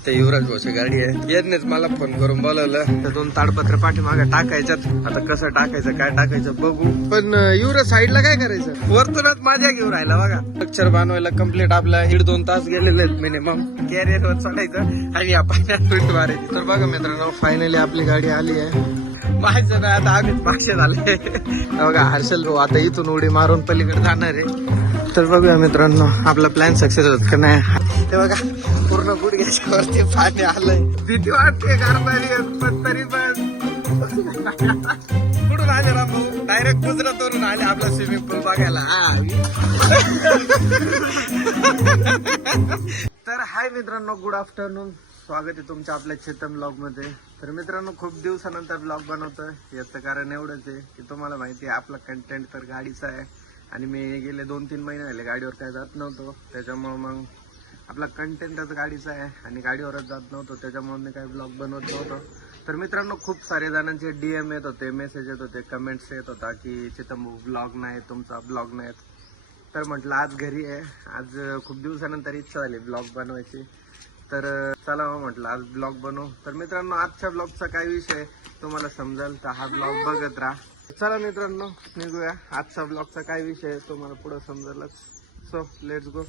इथे युवराज भाऊची गाडी आहे. यांनीच मला फोन करून बोलवलं. तर 2 ताडपत्र पाठीमागे टाकायच्यात. आता कसं टाकायचं काय टाकायचं बघू. पण युवराज साईडला काय करायचं? वरतूनच माझ्या घेऊन राहिला बघा. अक्षर बनवायला कम्प्लीट आपला 1.5-2 तास गेलेले आहेत मिनिमम. कॅरियर वर चढायचं आणि या पाण्यात फिट मारायची. तर बघा मित्रांनो फायनली आपली गाडी आली आहे. माझं नाही आता आम्हीच मागचे झाले. बघा हर्षल भाऊ आता इथून उडी मारून पलीकडे जाणार आहे. तर बघूया मित्रांनो आपला प्लॅन सक्सेस होत का नाही. ते बघा पूर्ण गुडघ्याच्या वरती पाणी आलंय. भीती वाटते गारबारी पण तरी पण कुठून आले ना भाऊ. डायरेक्ट गुजरातवरून आले आपला स्विमिंग पूल बघायला. तर हाय मित्रांनो गुड आफ्टरनून. स्वागत आहे तुमच्या आपल्या चेतन ब्लॉग मध्ये. तर मित्रांनो खूप दिवसानंतर ब्लॉग बनवतोय. याचं कारण एवढंच आहे की तुम्हाला माहिती आहे आपला कंटेंट तर गाडीचा आहे आणि मी गेले 2-3 महिने झाले गाडीवर काय जात नव्हतो. त्याच्यामुळे मग आपला कंटेंटच गाडीचा आहे आणि गाडीवरच जात नव्हतो. त्याच्यामुळे मी काही ब्लॉग बनवत नव्हतो. तर मित्रांनो खूप सारे जणांचे DM येत होते, मेसेज येत होते, कमेंट्स येत होता की चेतन ब्लॉग नाही तुमचा, ब्लॉग नाही. तर म्हटलं आज घरी आहे, आज खूप दिवसानंतर इच्छा झाली ब्लॉग बनवायची. तर चला म्हटलं आज ब्लॉग बनवू. तर मित्रांनो आजच्या ब्लॉगचा काय विषय तुम्हाला समजाल तर हा ब्लॉग बघत राहा. चला मित्रांनो निघूया. आजचा ब्लॉगचा काय विषय तुम्हाला पुढे समजेलच. So let's go.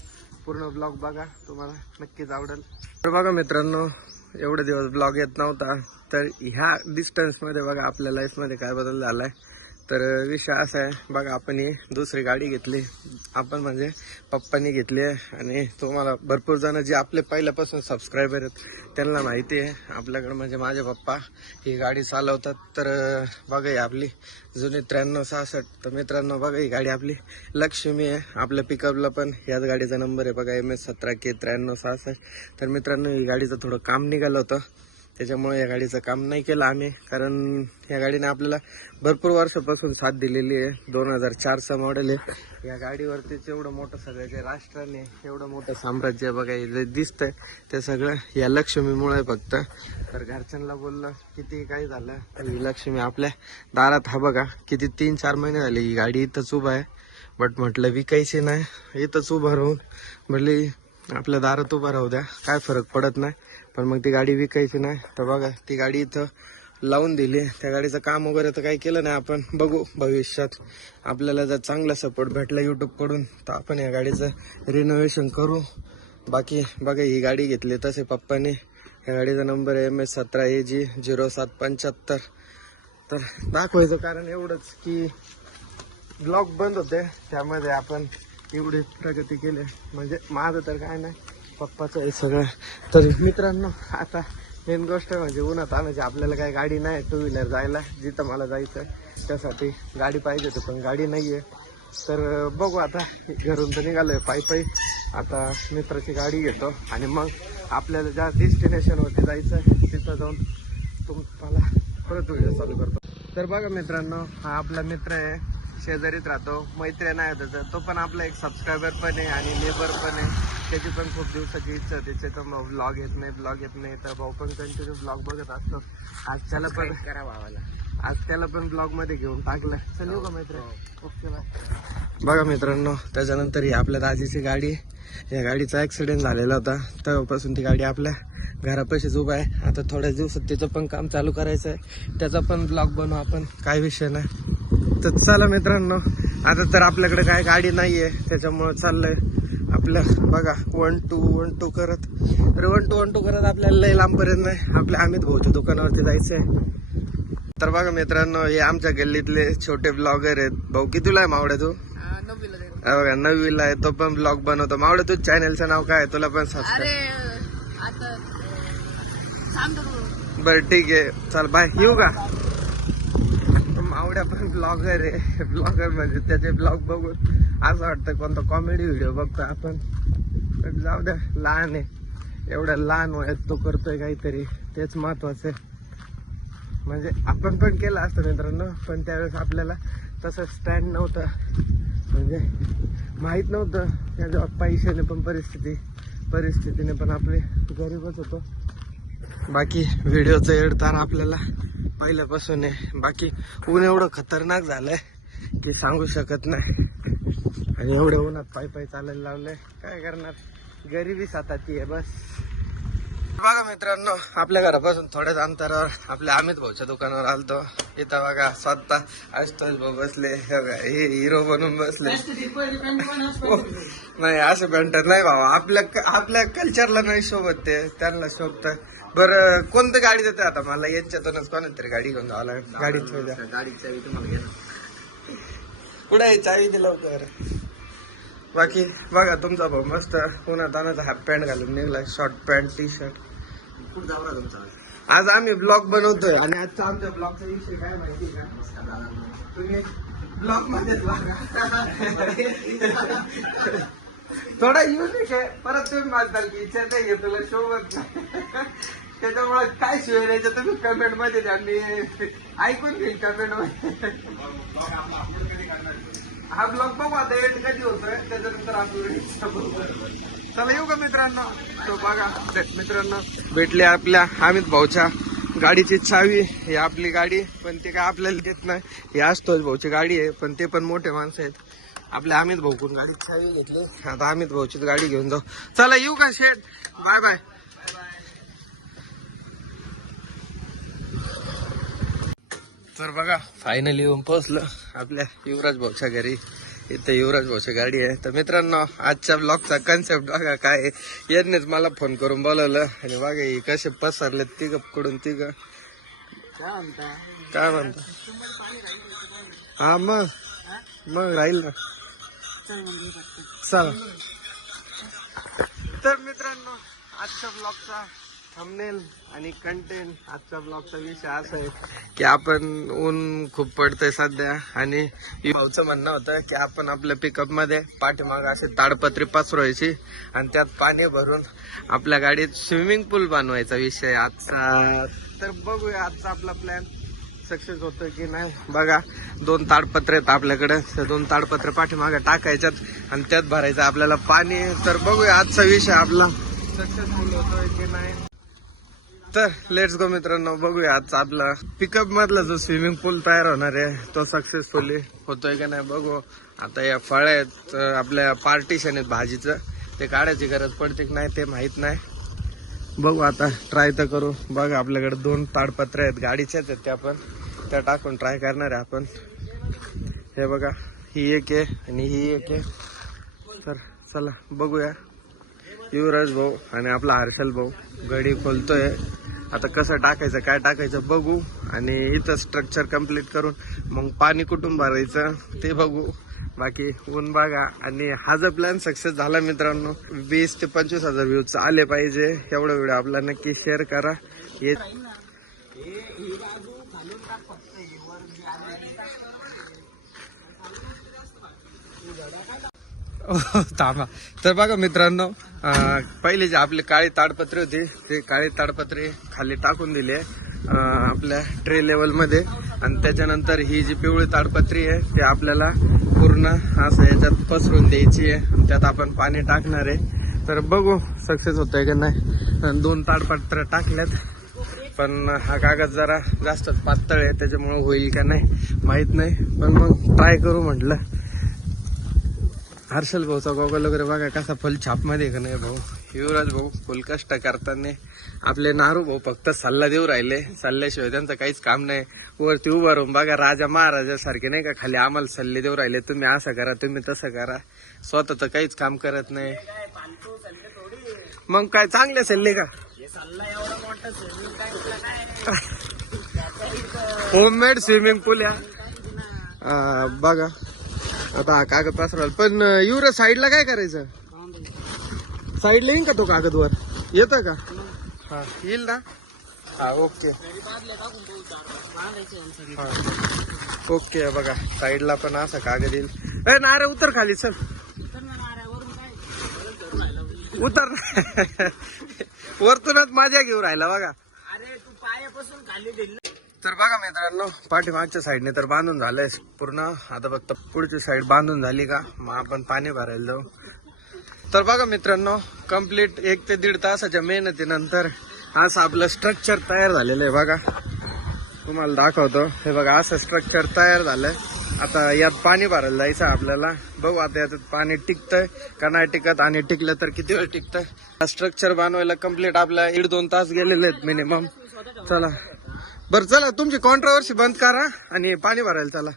पूर्ण ब्लॉग बघा, तुम्हाला नक्कीच आवडेल. तर बघा मित्रांनो एवढे दिवस ब्लॉग येत नव्हता. तर ह्या डिस्टन्समध्ये बघा आपल्या लाईफमध्ये काय बदल झालाय. तर विषय असा आहे बघा आपण ही दुसरी गाडी घेतली. आपण म्हणजे पप्पांनी घेतली आहे आणि तुम्हाला भरपूर जण जे आपले पहिल्यापासून सबस्क्रायबर आहेत त्यांना माहिती आहे आपल्याकडे म्हणजे माझे पप्पा ही गाडी चालवतात. तर बघा ही आपली जुनी 9366. तर मित्रांनो बघा ही गाडी आपली लक्ष्मी आहे. आपल्या पिकअपला पण याच गाडीचा नंबर आहे बघा MS17K 9366. तर मित्रांनो ही गाडीचं थोडं काम निघालं होतं त्याच्यामुळे या गाडीचं काम नाही केलं आम्ही. कारण या गाडीने आपल्याला भरपूर वर्षापासून साथ दिलेली आहे. 2004चं मॉडेल आहे. या गाडीवरतीच एवढं मोठं सगळं जे राष्ट्राने एवढं मोठं साम्राज्य बघा जे दिसतंय ते सगळं या लक्ष्मीमुळे आहे फक्त. तर घरच्यांना बोललं किती काय झालं तर ही लक्ष्मी आपल्या दारात हा बघा किती 3-4 महिने झाले ही गाडी इथंच उभा आहे. बट म्हटलं विकायची नाही, इथंच उभा राहून म्हटली आपल्या दारात उभा राहू द्या काय फरक पडत नाही. पण मग ती गाडी विकायची नाही. तर बघा ती गाडी इथं लावून दिली. त्या गाडीचं काम वगैरे तर काही केलं नाही आपण. बघू भविष्यात आपल्याला जर चांगला सपोर्ट भेटला यूट्यूबकडून तर आपण या गाडीचं रिनोव्हेशन करू. बाकी बघा ही गाडी घेतली तसे पप्पाने. या गाडीचा नंबर आहे MS17AG 0775. तर दाखवायचं कारण एवढंच की ब्लॉग बंद होते त्यामध्ये आपण एवढी प्रगती केली. म्हणजे माझं तर काय नाही पप्पाचं आहे सगळं. तर मित्रांनो आता मेन गोष्ट म्हणजे उन्हात आणायची आपल्याला काही गाडी नाही 2 व्हीलर जायला जिथं मला जायचं त्यासाठी गाडी पाहिजे होती पण गाडी नाही आहे. तर बघू आता घरून तर निघालोय पायी. आता मित्राची गाडी घेतो आणि मग आपल्याला ज्या डेस्टिनेशनवरती जायचं तिथं जाऊन तुम्हाला परत व्हिडिओ चालू करतो. तर बघा मित्रांनो हा आपला मित्र आहे, शेजारीत राहतो, मैत्रीण आहे त्याचा. तो पण आपला एक सबस्क्रायबर पण आहे आणि नेबर पण आहे. त्याची पण खूप दिवसाची इच्छा होती त्याचा ब्लॉग येत नाही. तर भाऊ पण कंटिन्यू ब्लॉग बघत असतो. आज त्याला पण करा भावाला, आज त्याला पण ब्लॉग मध्ये घेऊन टाकलं. चल येऊ का मित्र. Okay bye. बघा मित्रांनो त्याच्यानंतर ही आपल्या दाजीची गाडी. या गाडीचा ऍक्सिडेंट झालेला होता तेव्हापासून ती गाडी आपल्या घरापाशीच उभा आहे. आता थोड्याच दिवसात त्याचं पण काम चालू करायचं आहे. त्याचा पण ब्लॉग बनवू आपण, काय विषय नाही. तर चला मित्रांनो आता तर आपल्याकडे काय गाडी नाहीये त्याच्यामुळे चाललंय आपलं बघा 1-2 करत. तर 1-2 करत आपल्याला लय लांबपर्यंत नाही आपल्या अमित भाऊच्या दुकानावरती जायचंय. तर बघा मित्रांनो हे आमच्या गल्लीतले छोटे ब्लॉगर आहेत. भाऊ कितीला आहे मावड्या तू? 9वीला आहे. तो पण ब्लॉग बनवतो. मावड्या तू चॅनलचं नाव काय आहे? तुला पण सबस्क्राईब. बरं ठीक आहे चल बाय. येऊ का. मावड्या पण ब्लॉगर आहे. ब्लॉगर म्हणजे त्याचे ब्लॉग बघून असं वाटतं कोणता कॉमेडी व्हिडिओ बघतो आपण. जाऊ द्या लहान आहे एवढ्या लहान वयात तो करतोय काहीतरी तेच महत्वाचं आहे. म्हणजे आपण पण केलं असतं मित्रांनो पण त्यावेळेस आपल्याला तसं स्टँड नव्हतं म्हणजे माहीत नव्हतं. त्या पैशाने पण परिस्थितीने पण आपले गरीबच होतो. बाकी व्हिडिओचं एडतार आपल्याला पहिल्यापासून आहे. बाकी ऊन एवढं खतरनाक झालंय की सांगू शकत नाही. आणि एवढ्या उन्हात पायी चालायला लावलंय काय करणार. गरिबी साताती आहे बस. बघा मित्रांनो, आपल्या घरापासून थोड्याच अंतरावर आपल्या अमित भाऊच्या दुकानावर आलतो. इथं बघा स्वतः आशुतोष भाऊ बसले, हे हिरो बनून बसले. नाही असे पेंटर नाही बाबा, आपल्या कल्चरला नाही शोभत, ते त्यांना शोभत. बरं कोणतं गाडी देते आता मला? यांच्यातूनच कोणतरी गाडी घेऊन जावं लागेल. गाडी चावी तुम्हाला घे ना. कुठे चावी दिला होतं? बाकी बघा तुमचा भाऊ मस्त उन्हात तानाचा हाफ पॅन्ट घालून निघलाय, शॉर्ट पॅन्ट टी शर्ट. कुठं जाऊ तुमचा? आज आम्ही ब्लॉग बनवतोय आणि आजचा आमच्या ब्लॉगचा विषय काय माहिती का? तुम्ही ब्लॉग मध्ये थोडा युनिक आहे. परत तुम्ही म्हणताल की इच्छा नाही तुला शोभत नाही, त्याच्यामुळे काय शिवाय द्यायचं तुम्ही कमेंट मध्ये द्या, मी ऐकून घेईन कमेंट मध्ये. हा ब्लॉग बघू आता एंड कधी होतोय, त्याच्यानंतर आपण चला येऊ का मित्रांनो? तो बघा मित्रांनो, भेटले आपल्या अमित भाऊच्या गाडीची चावी. ही आपली गाडी, पण ते काय आपल्याला देत नाही. ही आशुतोष भाऊची गाडी आहे, पण ते पण मोठे माणसं आहेत. आपल्या अमित भाऊकडून गाडीची चावी घेतली, आता अमित भाऊचीच गाडी घेऊन जाऊ. चला येऊ का शेठ? Bye bye. तर बघा फायनली येऊन पोहोचलो आपल्या युवराज भाऊच्या घरी. इथे युवराज भाऊची गाडी आहे. तर मित्रांनो, आजच्या ब्लॉगचा कन्सेप्ट बघा काय आहे. यांनीच मला फोन करून बोलवलं आणि बघा हे कसे पसरले तिघ कडून तिघ. काय म्हणता? हा मग राहील ना. चला. तर मित्रांनो, आजच्या ब्लॉगचा थंबनेल आणि कंटेंट, आजच्या ब्लॉगचा विषय असा आहे की आपण ऊन खूप पडतंय सध्या आणि भाऊचं म्हणणं होतं की आपण आपल्या पिकअप मध्ये पाठीमाग असे ताडपत्री पसरवायची आणि त्यात पाणी भरून आपल्या गाडीत स्विमिंग पूल बनवायचा विषय आजचा. तर बघूया आजचा आपला प्लॅन सक्सेस होतोय की नाही. बघा 2 ताडपत्रे आहेत आपल्याकडे, त्या 2 ताडपत्रे पाठीमागे टाकायच्यात आणि त्यात भरायचं आपल्याला पाणी. तर बघूया आजचा विषय आपला सक्सेसफुल होतोय की नाही. तर लेट्स गो मित्रांनो, बघूया आजचा आपला पिकअप मधला जो स्विमिंग पूल तयार होणार आहे तो सक्सेसफुली होतोय की नाही बघू. आता या फळ्या आहेत आपल्या, पार्टिशन आहेत भाजीचं, ते काढायची गरज पडते की नाही ते माहित नाही. बघू आता, ट्राय तर करू. बघा आपल्याकडे 2 ताडपत्रे आहेत, गाडीच्याच आहेत त्या, पण त्या टाकून ट्राय करणार आहे आपण. हे बघा, ही एक आहे आणि ही एक आहे. तर चला बघूया. युवराज भाऊ आणि आपला हर्षल भाऊ गडी खोलतोय. आता कसं टाकायचं काय टाकायचं बघू आणि इथं स्ट्रक्चर कंप्लीट करून मग पाणी कुठून भरायचं ते बघू. बाकी ऊन बघा. आणि हा जर प्लॅन सक्सेस झाला मित्रांनो, 20 ते 25 हजार व्ह्यूज आले पाहिजे. एवढा व्हिडिओ आपला नक्की शेअर करा. थांबा. तर बघा मित्रांनो, पहिले जे आपले काळी ताडपत्रे होती ते काळी ताडपत्रे खाली टाकून दिले आपल्या ट्रे लेवल मध्ये आणि त्याच्यानंतर ही जी पिवळी ताडपत्री आहे ते आपल्याला पूर्ण असं याच्यात पसरून द्यायची आहे. त्यात आपण पाणी टाकणार आहे. तर बघू सक्सेस होतंय का नाही. 2 ताडपत्र टाकल्यात, पण हा कागद जरा जास्तच पातळ आहे त्याच्यामुळे होईल का नाही माहित नाही, पण मग ट्राय करू म्हटलं. हर्षल भाऊचा गॉगल वगैरे बघा कसा फुल छाप मध्ये का नाही भाऊ. युवराज भाऊ फुल कष्ट करताना. आपले नारू भाऊ फक्त सल्ला देऊ राहिले, सल्ल्याशिवाय त्यांचं काहीच काम नाही. वरती उभा राहून बघा राजा महाराजा सारखे नाही का, खाली आम्हाला सल्ले देऊ राहिले, तुम्ही असं करा तुम्ही तसं करा. स्वतःच काहीच काम करत नाही. मग काय चांगले सल्ले का? होममेड स्विमिंग पूल या बघा. आता हा कागद पसरवला, पण युवराज साईडला काय करायचं? साईडला येईन का तो कागद वर येतं का? हा येईल ना. हा ओके. हा ओके. बघा साईडला पण असा कागद येईल. ए नारे उतर खाली, चल उतर. वरतूनच माझ्या घेऊन राहिला बघा. अरे तू पायापासून खाली दिल. तर बघा मित्रांनो, पाठीमागच्या साईडने तर बांधून झालंय पूर्ण. आता फक्त पुढची साईड बांधून झाली का मग आपण पाणी भरायला जाऊ. तर बघा मित्रांनो, कम्प्लीट 1 ते 1.5 तासाच्या मेहनतीनंतर असं आपलं स्ट्रक्चर तयार झालेलं आहे. बघा तुम्हाला दाखवतो. हे बघा असं स्ट्रक्चर तयार झालंय. आता यात पाणी भरायला जायचं आपल्याला. बघू आता यात पाणी टिकतंय का नाही टिकत, आणि टिकलं तर किती वेळ टिकतंय. स्ट्रक्चर बनवायला कम्प्लीट आपल्या 1.5-2 तास गेलेले आहेत मिनिमम. चला बरं, चला तुमची कॉन्ट्रोवर्सी बंद करा आणि पाणी भरायला चला.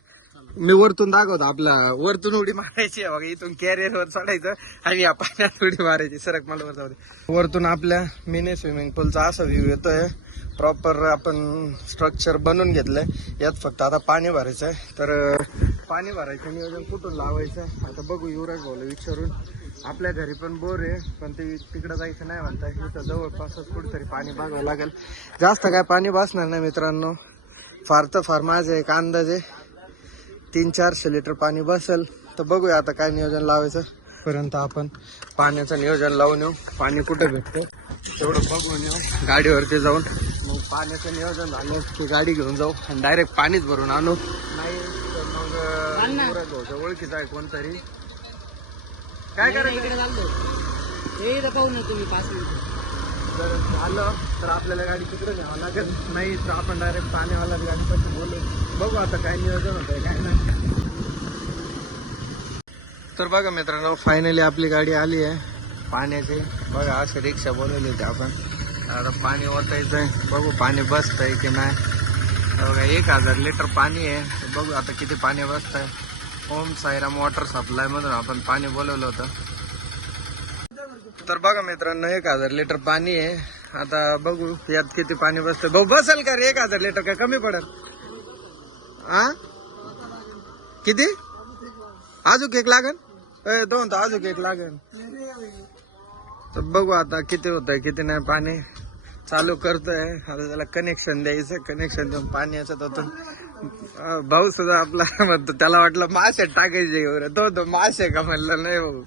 मी वरतून दाखवतो, आपल्या वरतून उडी मारायची आहे बघा, इथून कॅरियर वर चढायचं आणि या पाण्यात उडी मारायची. सरक मला वर जाऊ दे. वरतून आपल्या मिनी स्विमिंग पूलचा असा व्ह्यू येतोय. प्रॉपर आपण स्ट्रक्चर बनवून घेतलंय. यात फक्त आता पाणी भरायचं आहे. तर पाणी भरायचं नियोजन कुठून लावायचं आता बघू. युवराज भाऊला विचारून. आपल्या घरी पण बोर आहे, पण ते तिकडं जायचं नाही म्हणता. इथं जवळपासच कुठेतरी पाणी बघावं लागेल. जास्त काय पाणी बसणार नाही मित्रांनो. फार तर फार माझं एक अंदाज आहे 300-400 लिटर पाणी बसेल. तर बघूया आता काय नियोजन लावायचं. पर्यंत आपण पाण्याचं नियोजन लावून येऊ. पाणी कुठे भेटतं तेवढं बघून येऊ गाडीवरती जाऊन. मग पाण्याचं नियोजन झालं की गाडी घेऊन जाऊ आणि डायरेक्ट पाणीच भरून आणू. नाही तर मग ओळखीचं आहे कोणतरी. काय करायचं तुम्ही 5 मिनिट जर आलं तर आपल्याला गाडी तिकडे न्यावं लागेल. नाही तर आपण डायरेक्ट पाण्यावाला गाडीपासून बोलू. बघू आता काय नियोजन होतंय काय नाही. तर बघा मित्रांनो, फायनली आपली गाडी आली आहे पाण्याची. बघा असे रिक्षा बोलवली होती आपण. आता पाणी ओतायचंय. बघू पाणी बसतंय की नाही. बघा 1000 लिटर पाणी आहे. बघू आता किती पाणी बसतंय. ओम साईराम वॉटर सप्लाय मधून आपण पाणी बोलवलं होतं. तर बघा मित्रांनो 1000 लिटर पाणी आहे. आता बघू यात किती पाणी बसतं. भाऊ बसेल का रे 1000 लिटर, का कमी पडेल? आ किती अजून एक लागन? दोन तर अजून एक लागन. तर बघू आता किती होत आहे किती नाही. पाणी चालू करतोय आता. त्याला कनेक्शन द्यायचं. कनेक्शन देऊन पाणी याच्यात होतं. भाऊ सुद्धा आपला म्हणतो, त्याला वाटलं मासे टाकायचे. तो मासे का म्हणलं नाही भाऊ,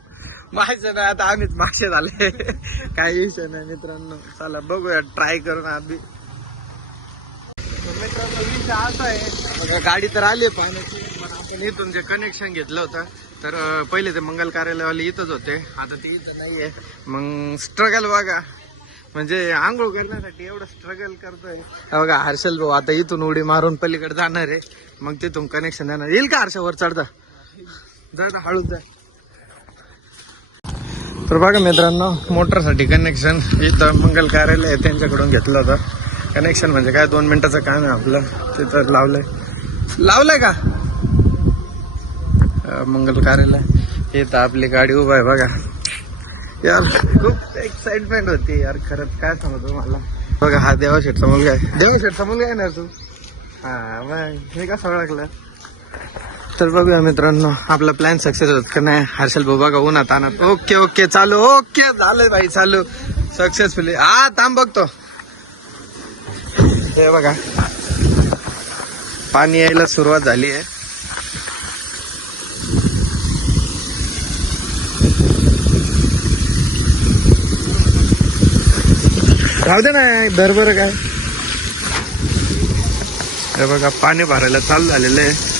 मासे नाही. आता आम्हीच मासे झाले. काही विषय नाही मित्रांनो. चला बघूया ट्राय करून आधी. मित्रांनो विषय असा आहे बघा, गाडी तर आली पाण्याची. पण आपण इथून जे कनेक्शन घेतलं होतं तर पहिले ते मंगल कार्यालयवाले इथंच होते. आता ते इथं नाहीये. मग स्ट्रगल बघा, म्हणजे आंघोळ करण्यासाठी एवढं स्ट्रगल करतोय. बघा हर्षल भाऊ आता इथून उडी मारून पलीकडे जाणार आहे. मग तिथून कनेक्शन देणार. येईल का हर्षवर चढता? जा हळूच जा. तर बघा मित्रांनो, मोटरसाठी कनेक्शन इथं मंगल कार्यालय आहे त्यांच्याकडून घेतलं होतं. कनेक्शन म्हणजे काय 2 मिनिटाचं काम आहे आपलं. तिथं लावलंय का मंगल कार्यालय. इथं आपली गाडी उभा आहे बघा. यार खूप एक्साइटमेंट होती यार खरंच. काय सांगतो मला. बघा हा देवाशेठचा मुलगा आहे. देवाशेठचा मुलगा आहे ना तू? हा मग हे कसं ओळखलं. तर बघूया मित्रांनो आपला प्लॅन सक्सेस होत का नाही. हर्षल भाऊ बघा उन्हात आणत. ओके ओके चालू. ओके झालंय भाई चालू सक्सेसफुली. हा थांब बघतो. हे बघा पाणी यायला सुरुवात झाली आहे. राहू दे ना बरोबर काय. हे बघा पाणी भरायला चालू झालेलं आहे.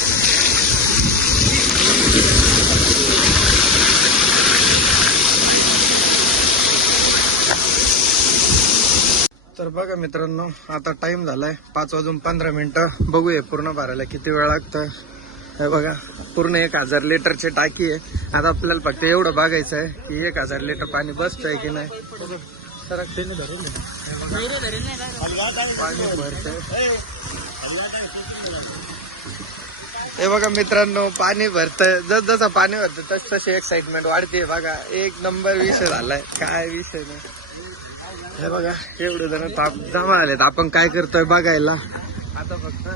तर बघा मित्रांनो आता टाइम झालाय 5:15. बघूया पूर्ण भरायला किती वेळ लागतं. हे बघा पूर्ण 1000 लिटरची टाकी आहे. आता आपल्याला फक्त एवढं बघायचं आहे की 1000 लिटर पाणी बसतंय की नाही. पाणी भरतंय. हे बघा मित्रांनो पाणी भरतंय. जसं पाणी भरतं तस तशी एक्साइटमेंट वाढते. बघा 1 नंबर विषय झालाय. काय विषय नाही. हे बघा एवढे जण जमा आलेत. आपण काय करतोय बघायला. आता फक्त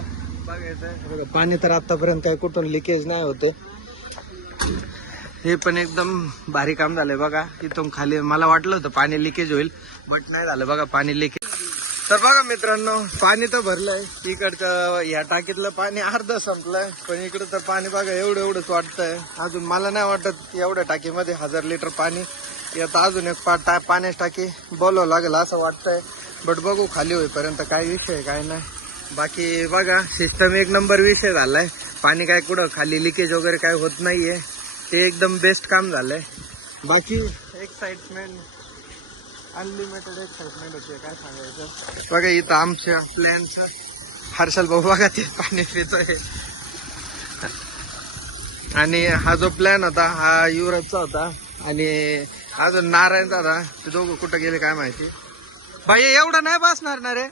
बघायचंय. पाणी तर आतापर्यंत काय कुठून लिकेज नाही होत. हे पण एकदम भारी काम झालंय बघा. इथून खाली मला वाटलं होतं पाणी लिकेज होईल, बट नाही झालं बघा पाणी लिकेज. तर बघा मित्रांनो पाणी तर भरलंय. इकडचं या टाकीतलं पाणी अर्ध संपलंय. पण इकडं तर पाणी बघा एवढंच वाटतंय. अजून मला नाही वाटत एवढ्या टाकीमध्ये 1000 लिटर पाणी. आता अजून एक पाण्याची टाकी बोलावं लागेल असं वाटतंय. बट बघू खाली होईपर्यंत काय विषय काय नाही. बाकी बघा सिस्टम 1 नंबर विषय झालाय. पाणी काय कुठं खाली लिकेज वगैरे काय होत नाहीये. ते एकदम बेस्ट काम झालंय. बाकी एक्साइटमेंट अनलिमिटेड एक्साइटमेंट होते काय सांगायचं. बघा इथं आमच्या प्लॅनचं हर्षल भाऊ बघा ते पाणी पितोय. आणि हा जो प्लॅन होता हा युवराजचा होता आणि अजून नारायणचा होता. ते दोघं कुठं गेले काय माहिती. भाई एवढं नाही बसणार ना रे.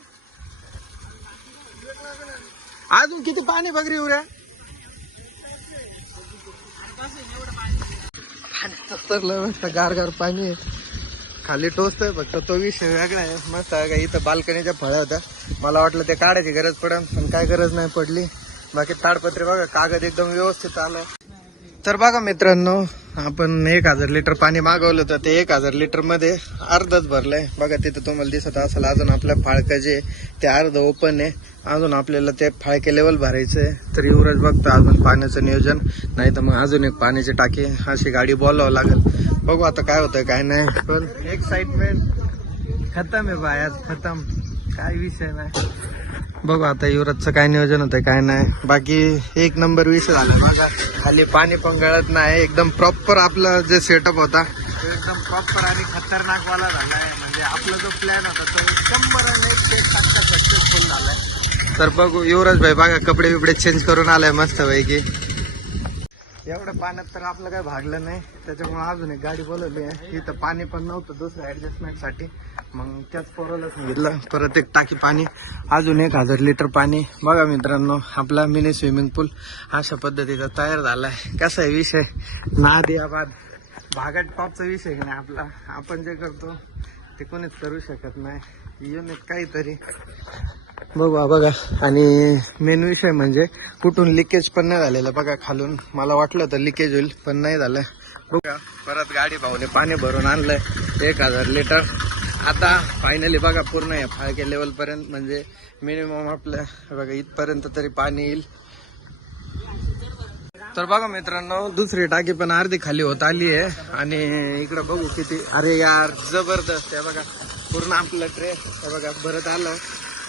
अजून किती पाणी बघ रे युवऱ्या. मस्त गार गार पाणी आहे. खाली टोचतोय फक्त तो विषय वेगळा आहे. मस्त आहे का इथं बाल्कनीच्या फळ्या होत्या. मला वाटलं ते काढायची गरज पडेल पण काय गरज नाही पडली. बाकी ताडपत्री बघा कागद एकदम व्यवस्थित आलाय. तर बघा मित्रांनो आपण 1000 लिटर पाणी मागवलं होतं ते 1000 लिटर मध्ये अर्धच भरलंय. बघा तिथं तुम्हाला दिसत असेल अजून आपल्या फाळकं जे ते अर्ध ओपन आहे. अजून आपल्याला ते फाळके लेवल भरायचंय. तर युवराज बघतो अजून पाण्याचं नियोजन. नाही तर मग अजून एक पाण्याची टाकी अशी गाडी बोलावं लागेल. बघू आता काय होतंय काय नाही. पण एक्साइटमेंट खतम आहे भाई आज खतम. काय विषय नाही. बघू आता युवराजचं काय नियोजन होतंय काय नाही. बाकी एक नंबर विषय झाला माझा. खाली पाणी पण गळत नाही. एकदम प्रॉपर आपला जे सेटअप होता तो एकदम प्रॉपर आणि खतरनाक वाला झालाय. म्हणजे आपला जो प्लॅन होता तो 100% सक्सेसफुल झालाय. तर बघू युवराज भाई बघा कपडे बिपडे चेंज करून आलाय मस्त पैकी. एवढं पाण्यात तर आपलं काही भागलं नाही त्याच्यामुळे अजून एक गाडी बोलवली आहे. इथं पाणी पण नव्हतं दुसऱ्या ऍडजस्टमेंटसाठी मग त्याच पोराला सांगितलं परत एक टाकी पाणी अजून 1000 लिटर पाणी. बघा मित्रांनो आपला मिनी स्विमिंग पूल अशा पद्धतीचा तयार झालाय. कसा आहे विषय नादियाबाद भागात टॉपचा विषय नाही आपला. आपण जे करतो ते कोणीच करू शकत नाही. युनिक काहीतरी बघा बघा. आणि मेन विषय म्हणजे कुठून लिकेज पण नाही झालेलं. बघा खालून मला वाटलं तर लिकेज होईल पण नाही झालं. बघा परत गाडी भाऊने पाणी भरून आणलंय 1000 लिटर. आता फायनली बघा पूर्ण आहे फाळके लेवल पर्यंत म्हणजे मिनिमम आपल्या बघा इथपर्यंत तरी पाणी येईल. तर बघा मित्रांनो दुसरी टाकी पण अर्धी खाली होत आली आहे. आणि इकडं बघू किती अरे यार जबरदस्त आहे बघा पूर्ण आपलं ट्रे हे बघा भरत आलं.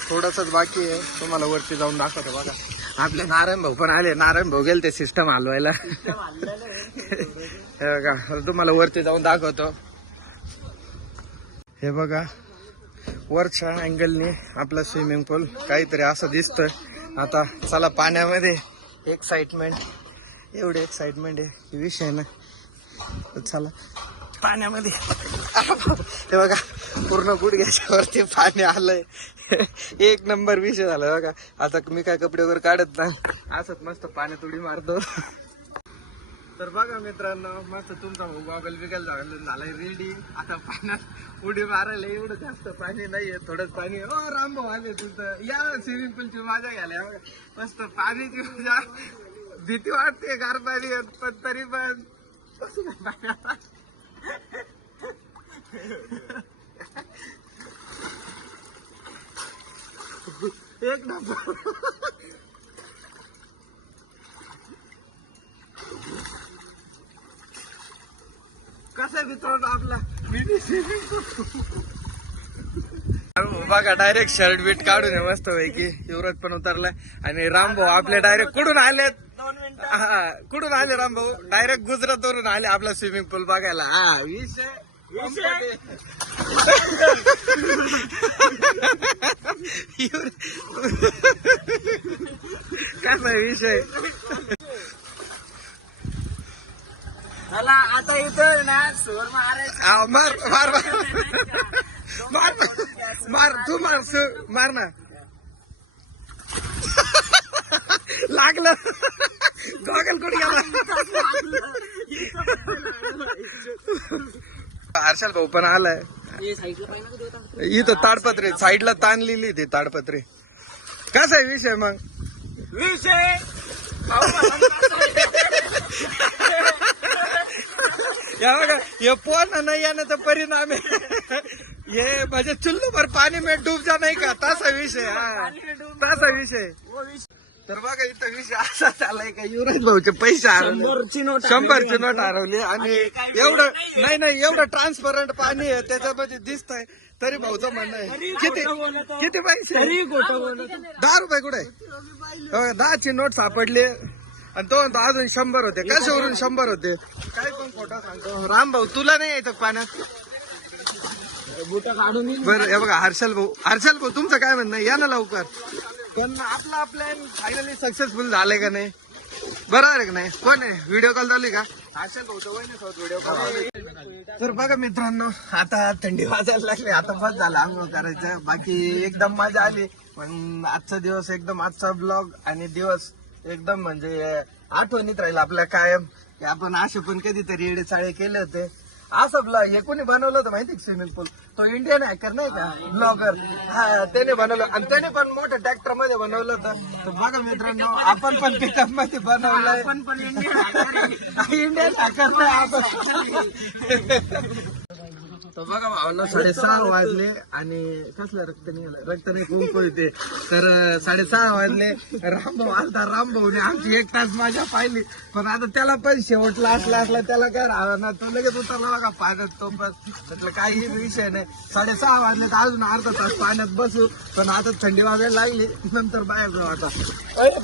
थोडंसंच बाकी आहे. तुम्हाला वरती जाऊन दाखवतो बघा. आपले नारायण भाऊ पण आले. नारायण भाऊ गेले ते सिस्टम हलवायला. हे बघा तुम्हाला वरती जाऊन दाखवतो. हे बघा वरच्या अँगलने आपला स्विमिंग पूल काहीतरी असं दिसतोय. आता चला पाण्यामध्ये एक्साइटमेंट एवढे एक्साइटमेंट आहे विषय ना. चला पाण्यामध्ये हे बघा पूर्ण गुडघ्याच्या वरती पाणी आलंय. एक नंबर विषय झाला बघा. आता मी काय कपडे वगैरे काढत नाही असंच मस्त पाण्यात उडी मारतो. तर बघा मित्रांनो मस्त तुमचा गॉगल बिगल झालाय रेडी. आता पाण्यात उडी मारायला एवढं जास्त पाणी नाहीये थोडंच पाणी. ओ रामभाऊ आले तुमचं या स्विमिंग पूलची मजा घ्यायला मस्त पाण्याची मजा. भीती वाटते गार पाणी पण तरी पण एक नंबर. कसं मित्रांनो आपला मिनी स्विमिंग बघा डायरेक्ट शर्ट बीट काढून आहे मस्त पैकी. युवराज पण उतरलाय आणि रामभाऊ आपले डायरेक्ट कुठून आलेत. हा कुठून आले रामभाऊ डायरेक्ट गुजरात वरून आले आपला स्विमिंग पूल बघायला. हा विषय कसा विषय. मला आता इथं ना सोर मारायचं. मार मार मार मार तू मार मार ना. लागलं गॉगल कुठे गेला. हर्षल भाऊ पण आलाय. इथं ताडपत्रे साईडला ताणलेली ती ताडपत्रे. कसा आहे विषय मग विषय या बघा हे पोहणं नाही येण्याचा परिणाम आहे. हे म्हणजे चुल्लूभर पाणी में डूब जा नाही का तसा विषय. हा तसा विषय. तर बघा इथं विषय असा झालाय का युवराज भाऊचे पैसे हरवले. 100ची नोट हरवली आणि एवढं नाही एवढं ट्रान्सपरंट पाणी आहे त्याच्यामध्ये दिसतंय. तरी भाऊचं म्हणणं आहे किती पैसे 10 रुपये कुठे 10ची नोट सापडली आणि तो म्हणतो अजून 100 होते. कशावरून 100 होते काय पण खोटा सांगतो. राम भाऊ तुला नाही यायचं पाण्यात बुट काढून. बरं हे बघा हर्षल भाऊ तुमचं काय म्हणणं या ना लवकर. पण आपला प्लॅन फायनली सक्सेसफुल झालाय का नाही. बरोबर आहे का नाही? कोण आहे? व्हिडिओ कॉल चालू आहे का? असेल होतं वहिनीसोबत व्हिडिओ कॉल. तर बघा मित्रांनो, आता थंडी वाजायला लागली. आता बस झालं आंघोळ करायचं. बाकी एकदम मजा आली. पण आजचा दिवस एकदम, आजचा ब्लॉग आणि दिवस एकदम म्हणजे आठवणीत राहील आपल्या कायम, की आपण असे पण कधीतरी येडे चाळे केले होते. असं ब्लॉग हे कोणी बनवलं होतं माहिती का? स्विमिंग पूल तो इंडियन हॅकर नाही का, ब्लॉगर, हा त्याने बनवलं. आणि त्याने पण मोठ्या ट्रॅक्टर मध्ये बनवलं होतं. तर बघा मित्रांनो, आपण पण पिकअप मध्ये बनवलंय. आपण पण इंडियन इंडियन हॅकर नाही आपण. तर बघा भावना 6:30 वाजले आणि कसलं रक्त निघालं, रक्त नाही कुंकू येते. तर 6:30 वाजले. रामभाऊ आलता, रामभाऊने आमची 1 तास माझ्या पाहिली. पण आता त्याला पण शेवटला असला त्याला काय राहणार ना, तो लगेच उतरला बघा पाण्यात. तो पण म्हटलं काही विषय नाही. 6:30 वाजले तर अजून अर्धा तास पाण्यात बसू. पण आता थंडी वाजायला लागली, नंतर बाहेर जाऊ. आता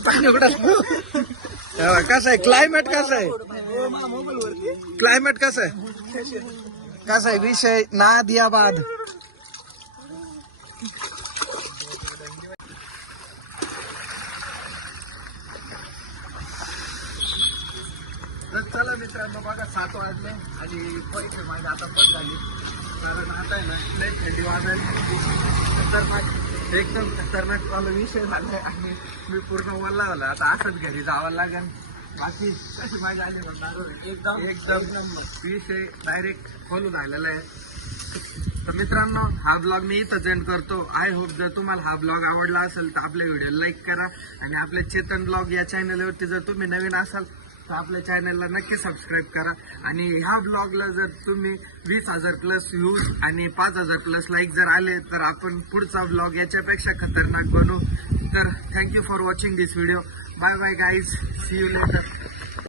पाणी कुठं कसं आहे क्लायमेट, कसं आहे क्लायमेट, कसं आहे, कसा आहे विषय नादियाबाद. तर चला मित्रांनो, बघा 7 वाजले आणि पैसे माझे आता बस झाली. कारण आता आहे ना लय थंडी वाजायला खतरनाक, एकदम खतरनाक वाला विषय झालाय आणि मी पूर्ण वल्ला झाला. आता असंच घरी जावं लागेल. बाकी कशी माझी आली म्हणतात एकदम विषय डायरेक्ट खोलून आलेला आहे. तर मित्रांनो, हा ब्लॉग मी इथंच एंड करतो. आय होप जर तुम्हाला हा ब्लॉग आवडला असेल तर आपल्या व्हिडिओ लाईक करा आणि आपल्या चेतन ब्लॉग या चॅनलवरती जर तुम्ही नवीन असाल तर आपल्या चॅनलला नक्की सबस्क्राईब करा. आणि ह्या ब्लॉगला जर तुम्ही 20,000+ व्ह्यूज आणि 5,000+ लाईक जर आले तर आपण पुढचा ब्लॉग याच्यापेक्षा खतरनाक बनवू. तर thank you for watching this video. Bye bye guys, see you letter.